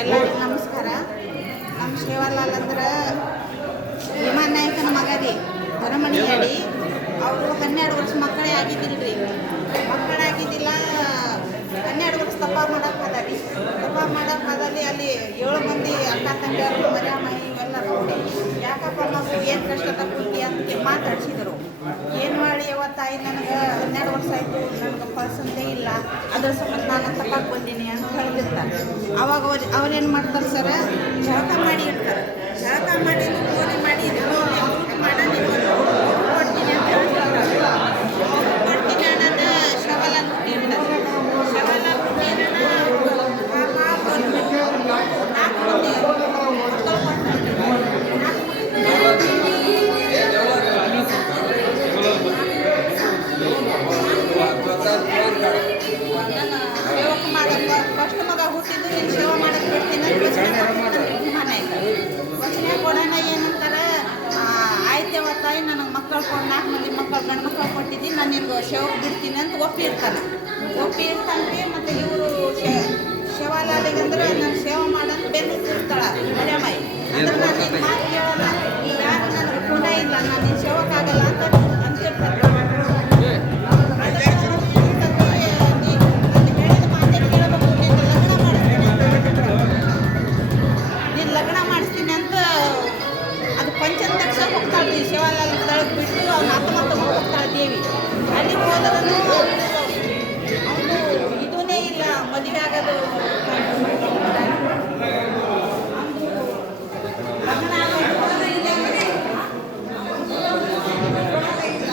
ಎಲ್ಲರಿಗೂ ನಮಸ್ಕಾರ. ನಮ್ಮ ಶಿವಲಾಲ್ ಅಂದ್ರೆ ವಿಮಾನ ನಾಯಕನ ಮಗ ರೀ, ಹೊರಮಣಿ ಹೇಳಿ. ಅವರು 12 ವರ್ಷ ಮಕ್ಕಳೇ ಆಗಿದ್ದಿಲ್ಲ ರೀ. ಮಕ್ಕಳಾಗಿದ್ದಿಲ್ಲ, 12 ವರ್ಷ ತಪ್ಪ ಮಾಡಕ್ಕೆ ಹೋದಾರಿ. ತಪ್ಪ ಮಾಡಕ್ಕೆ ಹೋದಲ್ಲಿ ಅಲ್ಲಿ 7 ಮಂದಿ ಅಕ್ಕ ತಂಗಿಯರು ಮರ್ಯಾಮಯಿ ಇವೆಲ್ಲ ನೋಡಿ ಯಾಕಪ್ಪ ಮಗು ಏನು ಕಷ್ಟ ತಗೊಂಡು ಅಂತ ಮಾತಾಡ್ಸಿದ್ರು. ಏನು ಮಾಡಿ ತಾಯಿ ನನಗೆ 12 ವರ್ಷ ಆಯಿತು, ನನಗೆ ಪರ್ಸಂದೇ ಇಲ್ಲ, ಅದ್ರ ಸಂಬಂಧ ನಾನು ತಪ್ಪಕ್ಕೆ ಬಂದೀನಿ ಅಂತ ಹೇಳ್ತಿರ್ತಾರೆ. ಅವಾಗ ಅವ್ರೇನು ಮಾಡ್ತಾರೆ ಸರ್, ಜಳಕ ಮಾಡಿ ಇರ್ತಾರೆ. ಜಳಕ ಮಾಡಿ ಫೋನ್ ಮಾಡಿ ಕೊಡ್ತೀನಿ ಅಂತ ಹೇಳ್ತಾರೆ. ಕೊಡ್ತೀನಿ ಅಣ್ಣ ಶವಲಾಲ್ ಹುಟ್ಟಿ ಇರ್ತಾರೆ. ಶವಲಾಲ್ ಹುಟ್ಟಿ ಫಸ್ಟ್ ಮಗ ಹುಟ್ಟಿದ್ದು ನೀನು ಸೇವೆ ಮಾಡಕ್ಕೆ ಬಿಡ್ತೀನಿ ವಚನೆ ಕೊಡೋಣ ಏನಂತಾರೆ, ಆಯ್ತೇವ ತಾಯಿ ನನಗೆ ಮಕ್ಕಳು ಕೊಡು, 4 ಮಂದಿ ಮಕ್ಕಳು ಗಂಡು ಮಕ್ಕಳು ಕೊಟ್ಟಿದ್ದೀನಿ, ನಾನು ನಿನ್ಗೆ ಸೇವೆಗೆ ಬಿಡ್ತೀನಿ ಅಂತ ಒಪ್ಪಿರ್ತಾನೆ. ಒಪ್ಪಿರ್ತಾನೆ. ಮತ್ತು ಇವರು ಶಿವಲಾಲಿಗಂದ್ರೆ ನಾನು ಸೇವೆ ಮಾಡೋದು ಬೆನ್ನು ತಿರ್ತಾಳೆ ಮರ್ಯಾಮಯಿ. ಅಂದ್ರೆ ನಾನು ನಿನ್ನ ಮಾತು ಕೇಳೋಲ್ಲ, ಈ ಯಾರು ನನಗೆ ಕೂಡ ಇಲ್ಲ, ನಾನು ನಿನ್ನ ಸೇವಕ್ಕಾಗಲ್ಲ ಅಂತ ಅಂತಿರ್ತಾರೆ. ಲಗ್ನ ಮಾಡಿಸ್ತೀನಿ ಅಂತ ಅದು ಪಂಚಂತಕ್ಷ ಹೋಗ್ತಾಳೆ ರೀ. ಶಿವಲಾಲ್ ಸ್ಥಳಕ್ಕೆ ಬಿಟ್ಟು ಅವ್ನು ಆತ್ಮಹತ್ಯೆ ಹೋಗ್ತಾಳೆ ದೇವಿ. ಅಲ್ಲಿ ಹೋದ್ರೂ ಅವನು ಇದೂನೇ ಇಲ್ಲ, ಮದುವೆ ಆಗೋದು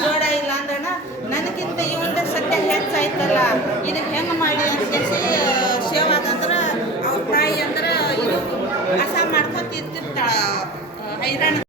ಜೋಡ ಇಲ್ಲ ಅಂದಣ್ಣ. ನನಗಿಂತ ಇವಂದ ಸತ್ಯ ಹೆಚ್ಚಾಯ್ತಲ್ಲ, ಇದಕ್ಕೆ ಹೆಂಗೆ ಮಾಡಿ ಅಂತ ಸೇವಾದಂದ್ರೆ ಅವ್ರ ತಾಯಿ ಅಂದ್ರೆ ಇದು ಹಸ ಮಾಡ್ಕೊತ ಇರ್ತಿರ್ತಾಳ ಹೈರಾಣ.